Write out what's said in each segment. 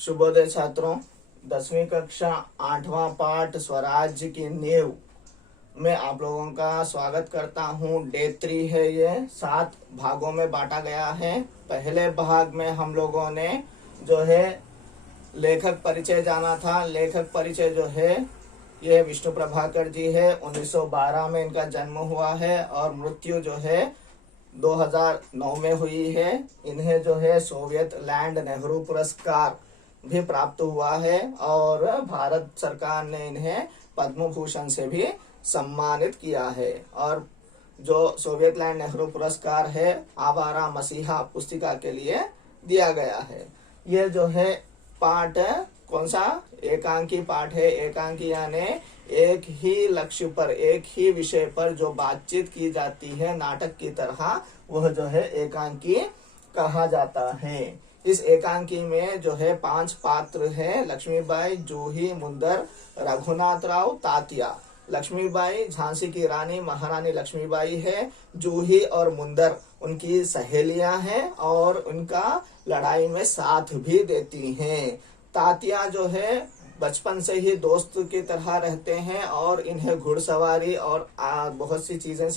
शुभोदय छात्रों, 10वीं कक्षा 8वां पाठ स्वराज्य की नींव में आप लोगों का स्वागत करता हूँ। डे 3 है, ये 7 भागों में बांटा गया है। पहले भाग में हम लोगों ने जो है लेखक परिचय जाना था। लेखक परिचय जो है ये विष्णु प्रभाकर जी है। 1912 में इनका जन्म हुआ है और मृत्यु जो है 2009 में हुई है। इन्हें जो है सोवियत लैंड नेहरू पुरस्कार भी प्राप्त हुआ है और भारत सरकार ने इन्हें पद्म भूषण से भी सम्मानित किया है। और जो सोवियत लैंड नेहरू पुरस्कार है आवारा मसीहा पुस्तिका के लिए दिया गया है। यह जो है पाठ कौन सा एकांकी पाठ है। एकांकी यानी एक ही लक्ष्य पर, एक ही विषय पर जो बातचीत की जाती है नाटक की तरह, वह जो है एकांकी कहा जाता है। इस एकांकी में जो है 5 पात्र हैं: लक्ष्मीबाई, जूही, मुंदर, रघुनाथ राव, तात्या। लक्ष्मीबाई झांसी की रानी महारानी लक्ष्मीबाई है। जूही और मुंदर उनकी सहेलियां हैं और उनका लड़ाई में साथ भी देती हैं। तात्या जो है बचपन से ही दोस्त की तरह रहते हैं और इन्हें घुड़सवारी और बहुत सी चीजें,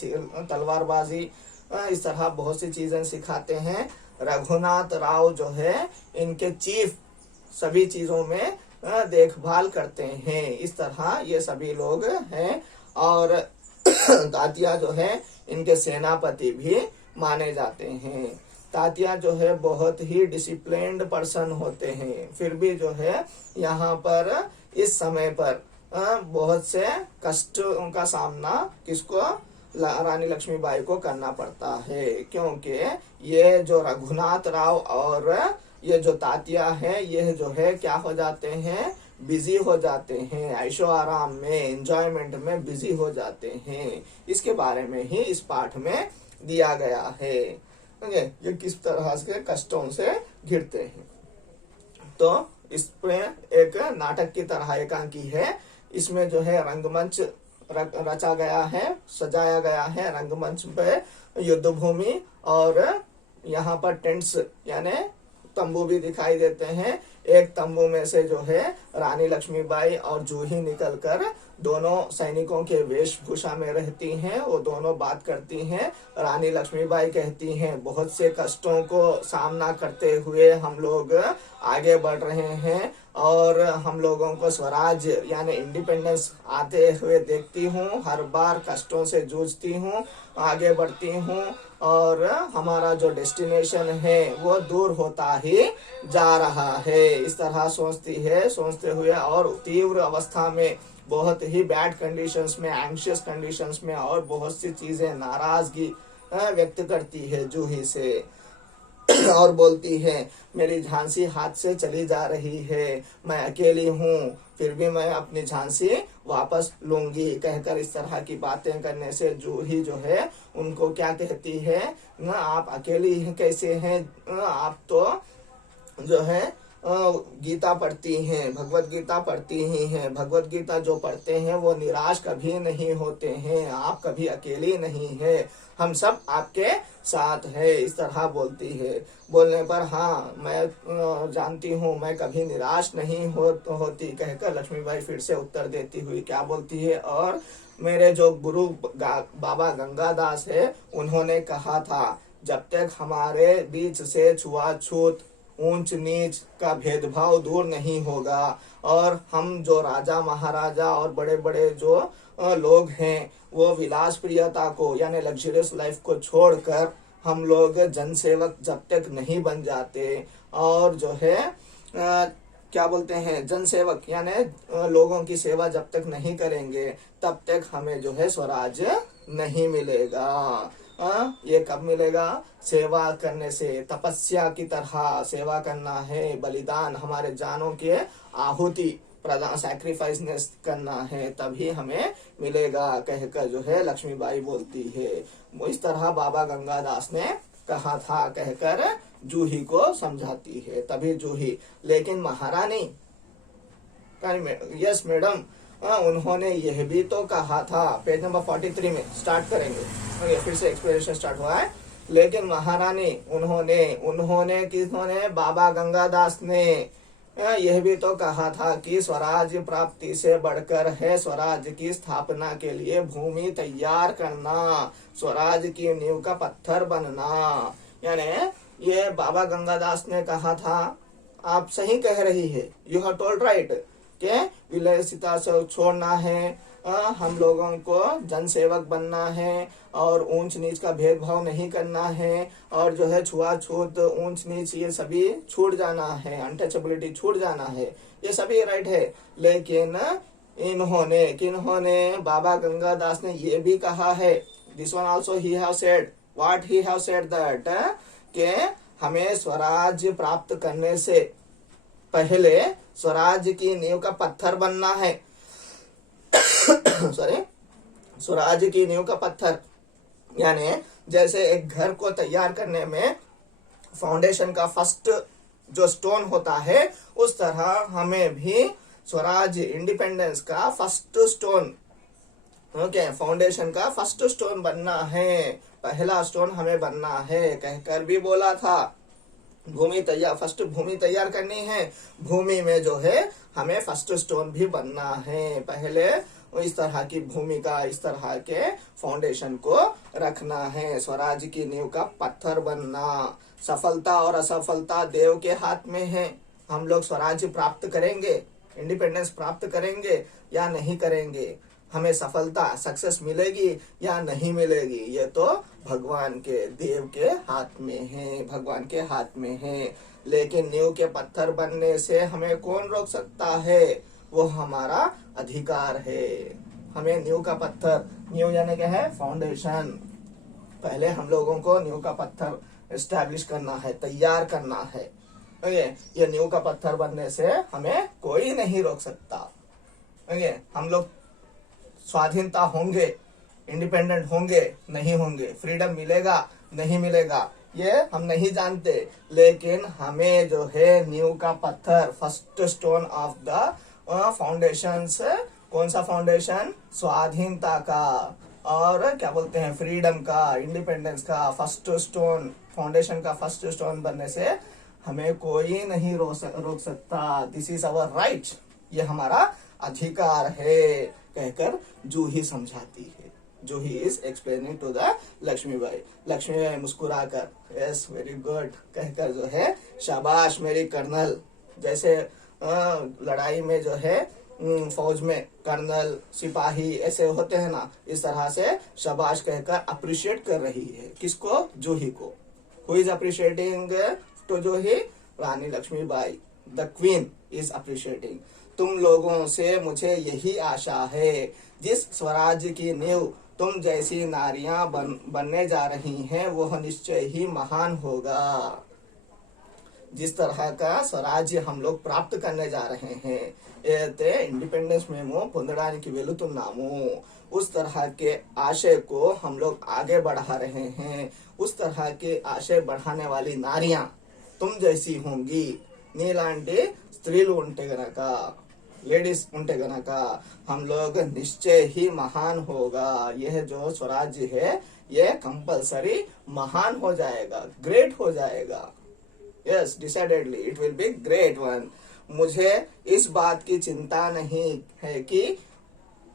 तलवारबाजी, इस तरह बहुत सी चीजें सिखाते हैं। रघुनाथ राव जो है इनके चीफ, सभी चीजों में देखभाल करते हैं। इस तरह ये सभी लोग हैं और तात्या जो है इनके सेनापति भी माने जाते हैं। तात्या जो है बहुत ही डिसिप्लिन्ड पर्सन होते हैं, फिर भी जो है यहाँ पर इस समय पर बहुत से कष्टों का सामना किसको, रानी लक्ष्मीबाई को करना पड़ता है, क्योंकि ये जो रघुनाथ राव और ये जो तात्या है, यह जो है क्या हो जाते हैं, बिजी हो जाते हैं, ऐशो आराम में, एंजॉयमेंट में बिजी हो जाते हैं। इसके बारे में ही इस पाठ में दिया गया है, ये किस तरह से कष्टों से घिरते हैं। तो इसमें एक नाटक की तरह एकांकी है। इसमें जो है रंगमंच रचा गया है, सजाया गया है। रंगमंच पे युद्ध भूमि और यहाँ पर टेंट्स यानी तंबू भी दिखाई देते हैं। एक तंबू में से जो है रानी लक्ष्मीबाई और जूही निकलकर दोनों सैनिकों के वेशभूषा में रहती हैं। वो दोनों बात करती हैं। रानी लक्ष्मीबाई कहती हैं, बहुत से कष्टों को सामना करते हुए हम लोग आगे बढ़ रहे हैं और हम लोगों को स्वराज यानी इंडिपेंडेंस आते हुए देखती हूँ। हर बार कष्टों से जूझती हूँ, आगे बढ़ती हूँ और हमारा जो डेस्टिनेशन है वो दूर होता ही जा रहा है। इस तरह सोचती है। सोचते हुए और तीव्र अवस्था में, बहुत ही बैड कंडीशंस में, एंग्शियस कंडीशंस में और बहुत सी चीजें, नाराजगी व्यक्त करती है जूही से और बोलती है, मेरी झांसी हाथ से चली जा रही है, मैं अकेली हूँ, फिर भी मैं अपनी झांसी वापस लूंगी। कहकर इस तरह की बातें करने से जूही जो है उनको क्या कहती है, ना आप अकेली कैसे हैं, आप तो जो है गीता पढ़ती हैं, भगवत गीता पढ़ती ही हैं। भगवत गीता जो पढ़ते हैं वो निराश कभी नहीं होते हैं। आप कभी अकेली नहीं है, हम सब आपके साथ है। इस तरह बोलती है। बोलने पर हाँ, मैं जानती हूँ, मैं कभी निराश नहीं होती, कहकर लक्ष्मीबाई फिर से उत्तर देती हुई क्या बोलती है, और मेरे जो गुरु बाबा गंगादास है उन्होंने कहा था, जब तक हमारे बीच से छुआछूत, ऊंच नीच का भेदभाव दूर नहीं होगा और हम जो राजा महाराजा और बड़े बड़े जो लोग हैं वो विलास प्रियता को यानी लग्जरियस लाइफ को छोड़कर हम लोग जनसेवक जब तक नहीं बन जाते और जो है क्या बोलते हैं, जनसेवक यानी लोगों की सेवा जब तक नहीं करेंगे तब तक हमें जो है स्वराज नहीं मिलेगा। ये कब मिलेगा, सेवा करने से, तपस्या की तरह सेवा करना है, बलिदान, हमारे जानों के आहुति प्रदान, सैक्रिफाइस करना है, तभी हमें मिलेगा, कहकर जो है लक्ष्मीबाई बोलती है। इस तरह बाबा गंगादास ने कहा था, कहकर जूही को समझाती है। तभी जूही, लेकिन महारानी, यस मैडम, उन्होंने यह भी तो कहा था, पेज नंबर 43 में स्टार्ट करेंगे, फिर से एक्सप्लेनेशन स्टार्ट हुआ है। लेकिन महारानी, उन्होंने किसने, बाबा गंगादास ने यह भी तो कहा था कि स्वराज प्राप्ति से बढ़कर है स्वराज की स्थापना के लिए भूमि तैयार करना, स्वराज की नींव का पत्थर बनना। यानी ये बाबा गंगादास ने कहा था, आप सही कह रही है, यू हैव टोल्ड राइट, के विलासिता से छोड़ना है, हम लोगों को जनसेवक बनना है और ऊंच नीच का भेदभाव नहीं करना है, और जो है छुआछूत ऊंच नीच ये सभी छूट जाना है, अनटचेबिलिटी छूट जाना है, ये सभी राइट है। लेकिन किन्होंने बाबा गंगादास ने ये भी कहा है, this one also he have said, what he have said that, के हमें स्वराज प्राप्त करने से पहले स्वराज की नींव का पत्थर बनना है। सॉरी, स्वराज की नींव का पत्थर, यानी जैसे एक घर को तैयार करने में फाउंडेशन का फर्स्ट जो स्टोन होता है, उस तरह हमें भी स्वराज इंडिपेंडेंस का फर्स्ट स्टोन, ओके, फाउंडेशन का फर्स्ट स्टोन बनना है, पहला स्टोन हमें बनना है, कहकर भी बोला था। भूमि तैयार करनी है, भूमि में जो है हमें फर्स्ट स्टोन भी बनना है, पहले इस तरह की भूमि का, इस तरह के फाउंडेशन को रखना है, स्वराज की नींव का पत्थर बनना। सफलता और असफलता देव के हाथ में है, हम लोग स्वराज प्राप्त करेंगे, इंडिपेंडेंस प्राप्त करेंगे या नहीं करेंगे, हमें सफलता सक्सेस मिलेगी या नहीं मिलेगी, ये तो भगवान के, देव के हाथ में है, भगवान के हाथ में है। लेकिन नींव के पत्थर बनने से हमें कौन रोक सकता है, वो हमारा अधिकार है। हमें नींव का पत्थर, नींव यानी क्या है, फाउंडेशन, पहले हम लोगों को नींव का पत्थर एस्टैब्लिश करना है, तैयार करना है। ये नींव का पत्थर बनने से हमें कोई नहीं रोक सकता। हम लोग स्वाधीनता होंगे, इंडिपेंडेंट होंगे नहीं होंगे, फ्रीडम मिलेगा नहीं मिलेगा, ये हम नहीं जानते, लेकिन हमें जो है नींव का पत्थर, first stone of the foundation, कौन सा फाउंडेशन, स्वाधीनता का, और क्या बोलते हैं, फ्रीडम का, इंडिपेंडेंस का फर्स्ट स्टोन, फाउंडेशन का फर्स्ट स्टोन बनने से हमें कोई नहीं रोक सकता। दिस इज अवर राइट, ये हमारा अधिकार है, कहकर जूही समझाती है। Juhi is explaining to the Lakshmibai. Lakshmibai मुस्कुराकर यस वेरी गुड कहकर जो है, शाबाश मेरी कर्नल, जैसे लड़ाई में जो है फौज में कर्नल सिपाही ऐसे होते हैं ना, इस तरह से शाबाश कहकर अप्रिशिएट कर रही है, किसको, जूही को। Who is appreciating to Juhi, Rani Lakshmibai, the queen is appreciating. तुम लोगों से मुझे यही आशा है, जिस स्वराज की नींव तुम जैसी नारियां बनने जा रही हैं, वह निश्चय ही महान होगा। जिस तरह का स्वराज्य हम लोग प्राप्त करने जा रहे हैं, इंडिपेंडेंस మేము పొందడానికి వెళుతున్నాము, उस तरह के आशय को हम लोग आगे बढ़ा रहे हैं। उस तरह के आशय बढ़ाने वाली नारियां तुम जैसी होंगी। నీలాంటి స్త్రీలు ఉంటే గనక, लेडीज उनटे गनक हम लोग निश्चय ही महान होगा। यह जो स्वराज्य है ये कंपलसरी महान हो जाएगा, ग्रेट हो जाएगा। Yes, decidedly it will be great one. मुझे इस बात की चिंता नहीं है कि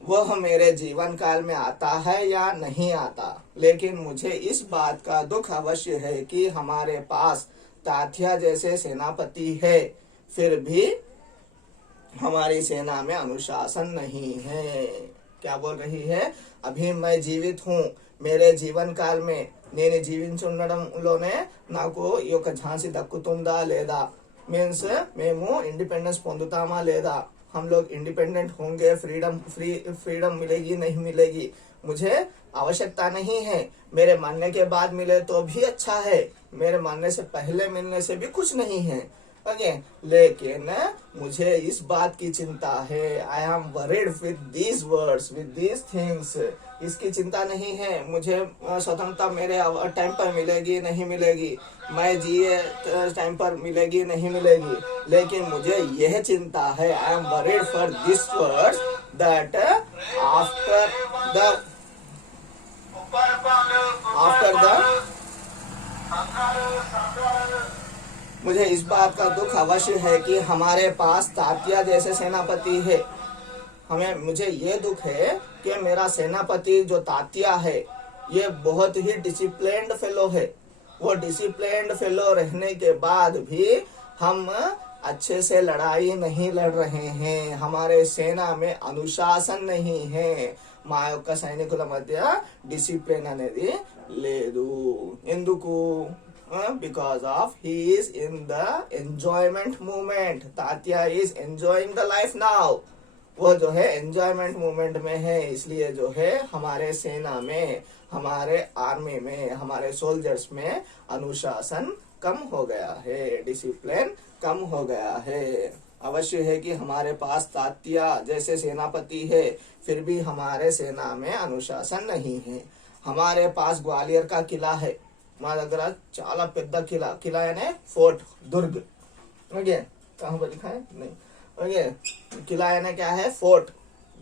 वह मेरे जीवन काल में आता है या नहीं आता, लेकिन मुझे इस बात का दुख अवश्य है कि हमारे पास ताथिया जैसे सेनापति है, फिर भी हमारी सेना में अनुशासन नहीं है। क्या बोल रही है, अभी मैं जीवित हूँ, मेरे జీవన్ కాల్ में నేను జీవించుండడంలోనే నాకు ఈ యొక్క ఝాన్సీ దక్కుతుందా లేదా, మీన్స్ మేము ఇండిపెండెన్స్ పొందుతామా లేదా, हम लोग इंडिपेंडेंट होंगे, फ्रीडम मिलेगी नहीं मिलेगी, मुझे आवश्यकता नहीं है। मेरे मरने के बाद मिले तो भी अच्छा है, मेरे मरने से पहले मिलने से भी कुछ नहीं है। ओके, लेकिन मुझे इस बात की चिंता है, I am worried with these words, with these things. इसकी चिंता नहीं है, मुझे स्वतंत्रता मेरे टाइम पर मिलेगी नहीं मिलेगी, मैं जिए टाइम पर मिलेगी नहीं मिलेगी, लेकिन मुझे यह चिंता है, I am worried for this words that मुझे इस बात का दुख अवश्य है कि हमारे पास तात्या जैसे सेनापति है। मुझे ये दुख है कि मेरा सेनापति जो तात्या है ये बहुत ही डिसिप्लिन्ड फेलो है। वो डिसिप्लिन्ड फेलो रहने के बाद भी हम अच्छे से लड़ाई नहीं लड़ रहे हैं। हमारे सेना में अनुशासन नहीं है। మా యొక్క సైనికుల మధ్య డిసిప్లిన్ అనేది లేదు. ఎందుకు? Because of he is in the enjoyment movement. Tatya is enjoying the life now. वो जो है एंजॉयमेंट मूवमेंट में है, इसलिए जो है हमारे सेना में, हमारे आर्मी में, हमारे सोल्जर्स में अनुशासन कम हो गया है, डिसिप्लिन कम हो गया है। अवश्य है कि हमारे पास तात्या जैसे सेनापति है, फिर भी हमारे सेना में अनुशासन नहीं है। हमारे पास ग्वालियर का किला है, మా దగ్గర చాలా పెద్ద किला, किला यानी फोर्ट, दुर्ग। ओके, कहाँ पर लिखा है? नहीं, ओके, किला यानी क्या है? फोर्ट।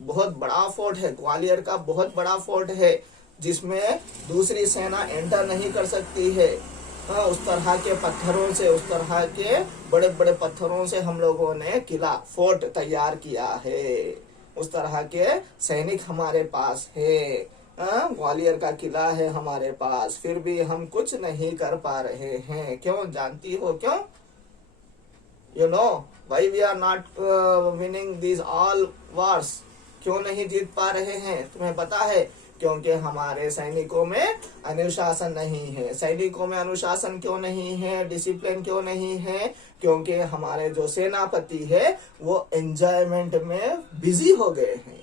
बहुत बड़ा फोर्ट है, ग्वालियर का बहुत बड़ा फोर्ट है, जिसमें दूसरी सेना एंटर नहीं कर सकती है। उस तरह के पत्थरों से, उस तरह के बड़े बड़े पत्थरों से हम लोगों ने किला, फोर्ट तैयार किया है। उस तरह के सैनिक हमारे पास है। ग्वालियर का किला है हमारे पास, फिर भी हम कुछ नहीं कर पा रहे हैं। क्यों? जानती हो क्यों? You know why we are not winning these all wars? क्यों नहीं जीत पा रहे हैं? तुम्हें पता है? क्योंकि हमारे सैनिकों में अनुशासन नहीं है। सैनिकों में अनुशासन क्यों नहीं है? डिसिप्लिन क्यों नहीं है? क्योंकि हमारे जो सेनापति है वो एंजॉयमेंट में बिजी हो गए हैं।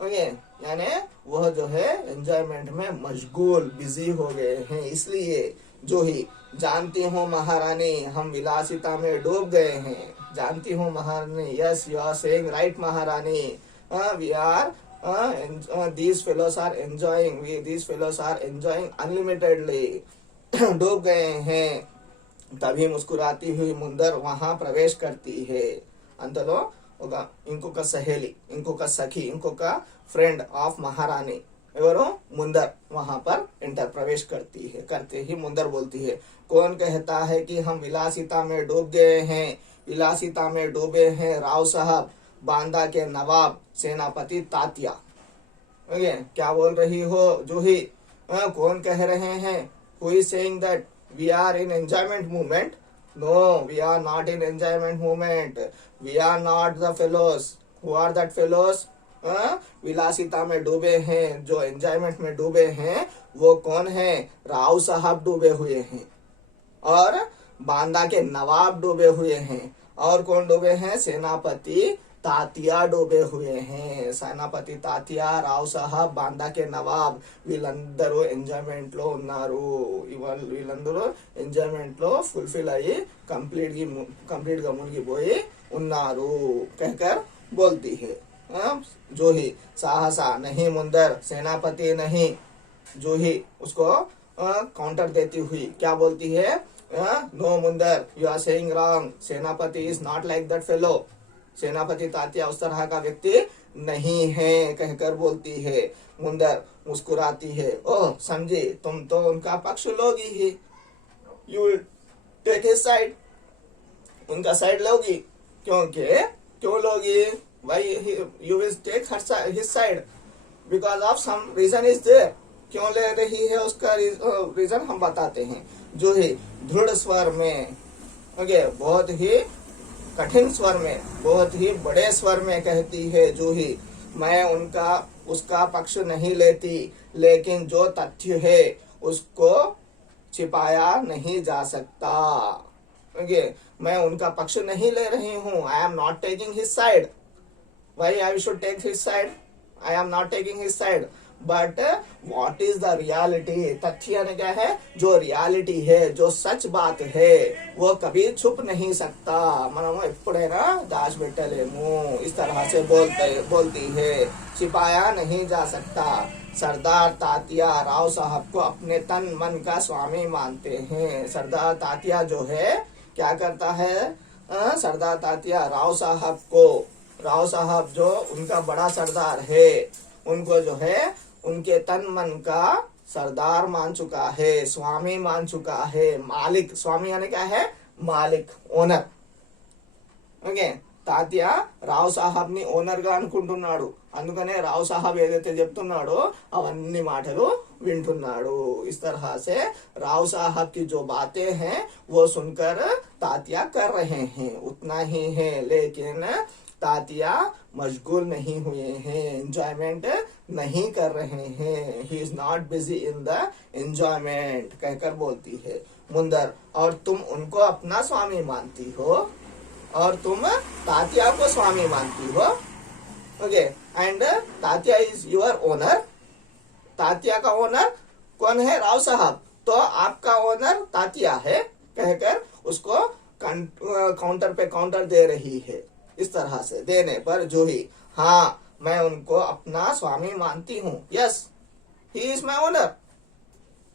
ओके, यानी वह जो है एंजॉयमेंट में मशगूल, बिजी हो गए हैं। इसलिए जो ही जानती हूँ महारानी, हम विलासिता में डूब गए हैं। जानती हूँ महारानी, yes you are saying right maharani, we are these fellows are enjoying, these fellows are enjoying unlimitedly। डूब गए हैं। तभी मुस्कुराती हुई मुंदर वहां प्रवेश करती है। अंतलो ఇంకొక सहेली, ఇంకొక सखी, ఇంకొక फ्रेंड ऑफ महारानी एवरो मुंदर वहां पर इंटर प्रवेश करती है। करते ही मुंदर बोलती है, कौन कहता है कि हम विलासिता में डूब गए हैं? विलासिता में डूबे हैं राव साहब, बांदा के नवाब सेनापति तात्या। ओके, क्या बोल रही हो जूही? कौन कह रहे हैं? Who is saying that we are in enjoyment movement? No, we are not in enjoyment movement. We are not the fellows. Who are that fellows? विलासिता में डूबे हैं, जो एंजॉयमेंट में डूबे हैं वो कौन है? राव साहब डूबे हुए हैं, और बांदा के नवाब डूबे हुए हैं। और कौन डूबे हैं? सेनापति तात्या डूबे हुए हैं। सेनापति तात्या, రావు సాహబ్, బాందా के నవాబ్ వీళ్ళందరూ ఎంజాయ్మెంట్ లో ఉన్నారు। వీళ్ళందరూ ఎంజాయ్మెంట్ లో ఫుల్ఫిల్ అయ్యి కంప్లీట్ గా మునిగిపోయి ఉన్నారు कहकर बोलती है। जो ही साहसा नहीं मुंदर, सेनापति नहीं। जो ही उसको काउंटर देती हुई क्या बोलती है? No Mundar, you are saying wrong, senapati is not like that fellow. Senapati Tatya उस तरह का व्यक्ति नहीं है कहकर बोलती है। मुंदर मुस्कुराती है, ओह समझी, तुम तो उनका पक्ष लोगी ही। You will take his side, उनका साइड लोगी। क्यों लोगी? Why you will take his side? Because of some reason is there. क्यों ले रही है उसका रीजन हम बताते हैं। जो ही दृढ़ स्वर में, ओके, बहुत ही कठिन स्वर में, बहुत ही बड़े स्वर में कहती है जूही, मैं उसका पक्ष नहीं लेती, लेकिन जो तथ्य है उसको छिपाया नहीं जा सकता। ओके, मैं उनका पक्ष नहीं ले रही हूँ। I am not taking his side. Why I should take his side? I am not taking his side, but what is the reality? तथ्य ने क्या है? जो रियलिटी है, जो सच बात है, वो कभी छुप नहीं सकता। మనము ఎప్పుడైనా దాచిపెట్టలేము। इस तरह से बोलती है, छिपाया नहीं जा सकता। सरदार तात्या राव साहब को अपने तन मन का स्वामी मानते हैं। सरदार तात्या जो है क्या करता है? सरदार तात्या राव साहब जो उनका बड़ा सरदार है, उनको जो है उनके तन मन का सरदार मान चुका है, स्वामी मान चुका है। मालिक, स्वामी यानी क्या है? మాలిక్ ఓనర్. ఓకే, తాత్య రావు సాహబ్ ని ఓనర్ గా అనుకుంటున్నాడు. అందుకనే రావు సాహబ్ ఏదైతే చెప్తున్నాడో అవన్నీ మాటలు వింటున్నాడు. इस तरह से राव साहब की जो बातें हैं वो सुनकर तात्या कर रहे हैं, उतना ही है, लेकिन तात्या मशगूल नहीं हुए हैं, एंजॉयमेंट नहीं कर रहे हैं. He is not busy in the enjoyment कहकर बोलती है मुंदर. और तुम उनको अपना स्वामी मानती हो और तुम तात्या को स्वामी मानती हो. Okay, and Tatya is your owner. Tatya का ओनर कौन है? राव साहब. तो आपका ओनर तात्या है कहकर उसको काउंटर पे काउंटर दे रही है. इस तरह से देने पर जूही, हाँ मैं उनको अपना स्वामी मानती हूँ. Yes, he is my owner,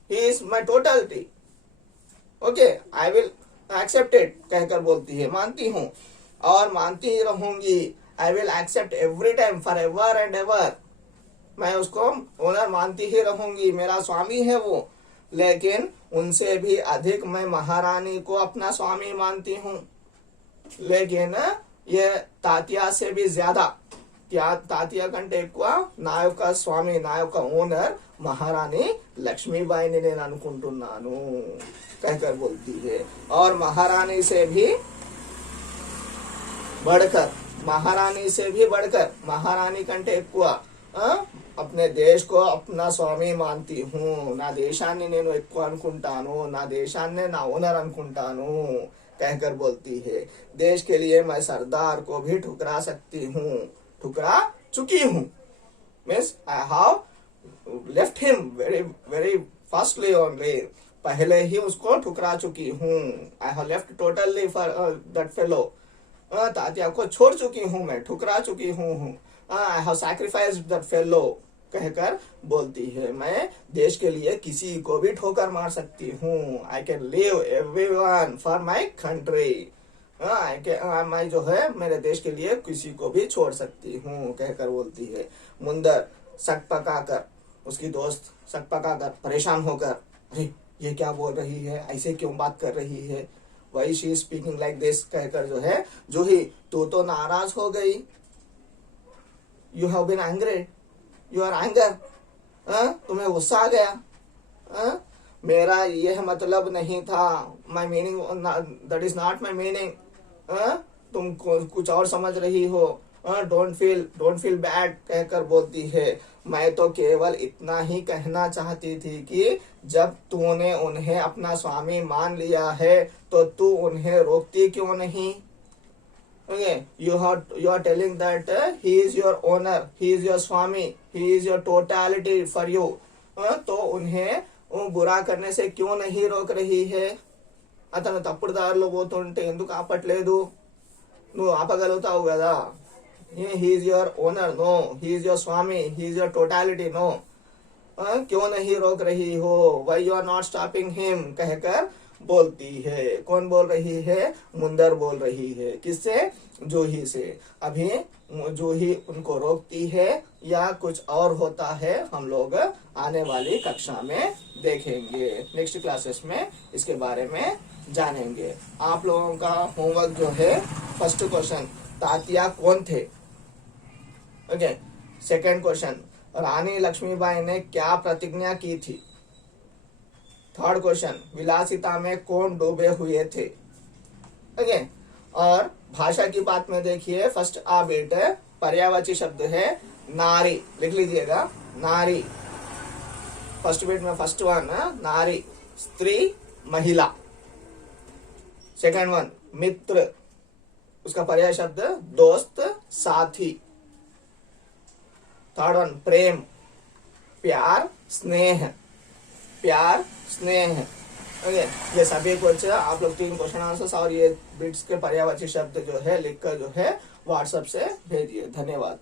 he is my totality. Okay, I will accept it कहकर बोलती है, मानती हूँ और मानती ही रहूंगी. I will accept every time for ever and ever. मैं उसको ओनर मानती ही रहूंगी, मेरा स्वामी है वो. लेकिन उनसे भी अधिक मैं महारानी को अपना स्वामी मानती हूँ. लेकिन ये तात्या से भी ज्यादा, తాతయ్య కంటే ఎక్కువ నా యొక్క స్వామి, నా యొక్క ఓనర్ మహారాణి లక్ష్मीबाईని నేను అనుకుంటున్నాను कहकर बोलती है. और महारानी से भी बढ़कर, महारानी से भी बढ़कर, महारानी కంటే ఎక్కువ अपने देश को अपना स्वामी मानती हूँ. నా దేశాన్ని నేను ఎక్కువ అనుకుంటాను, నా దేశాన్ని నా ఓనర్ అనుకుంటాను कहकर बोलती है. देश के लिए मैं सरदार को भी ठुकरा सकती हूँ, ठुकरा चुकी हूँ. Means I have left him very very firstly only, पहले ही उसको ठुकरा चुकी हूँ. I have left totally for that fellow. Tatya को छोड़ चुकी हूँ, मैं ठुकरा चुकी हूँ. I have sacrificed that fellow कहकर बोलती है. मैं देश के लिए किसी को भी ठोकर मार सकती हूँ. I can leave everyone for my country. मैं जो है मेरे देश के लिए किसी को भी छोड़ सकती हूँ कहकर बोलती है. मुंदर सक पकाकर, उसकी दोस्त सक पकाकर परेशान होकर, अरे ये क्या बोल रही है, ऐसे क्यों बात कर रही है, why she speaking like this कहकर जो है, जूही तू तो नाराज हो गई. You have been angry, you are anger. तुम्हें गुस्सा आ गया. मेरा यह मतलब नहीं था, my meaning that is not my meaning. तुम कुछ और समझ रही हो. डोंट फील बैड कहकर बोलती है. मैं तो केवल इतना ही कहना चाहती थी कि जब तूने उन्हें अपना स्वामी मान लिया है तो तू उन्हें रोकती क्यों नहीं. Okay, you are telling that he is your owner, he is your swami, he is your totality for you. तो उन्हें बुरा करने से क्यों नहीं रोक रही है. అతను తప్పుడు దారిలో పోతుంటే ఎందుకు ఆపట్లేదు. నువ్వు ఆపగలుగుతావు కదా. he is your owner, no, he is your swami, he is your totality, no. क्यों नहीं रोक रही हो, why you are not stopping him कहकर बोलती है. कौन बोल रही है? मुंदर बोल रही है. किससे? जूही से. अभी जूही उनको रोकती है या कुछ और होता है, हम लोग आने वाली कक्षा में देखेंगे. नेक्स्ट क्लासेस में इसके बारे में जानेंगे. आप लोगों का होमवर्क जो है, फर्स्ट क्वेश्चन तात्या कौन थे. ओके, सेकंड क्वेश्चन रानी लक्ष्मीबाई ने क्या प्रतिज्ञा की थी. थर्ड क्वेश्चन विलासिता में कौन डूबे हुए थे. ओके, और भाषा की बात में देखिए, फर्स्ट आ बेट पर्यायवाची शब्द है नारी, लिख लीजिएगा नारी. फर्स्ट बेट में फर्स्ट वन नारी, स्त्री, महिला. सेकंड वन मित्र, उसका पर्याय शब्द दोस्त, साथी. थर्ड वन प्रेम, प्यार, स्नेह, प्यार, स्नेह. ओके, ये सभी कुछ आप लोग 3 क्वेश्चन आंसर्स और ये बिट्स के पर्यायवाची शब्द जो है लिखकर जो है व्हाट्सएप से भेजिए. धन्यवाद.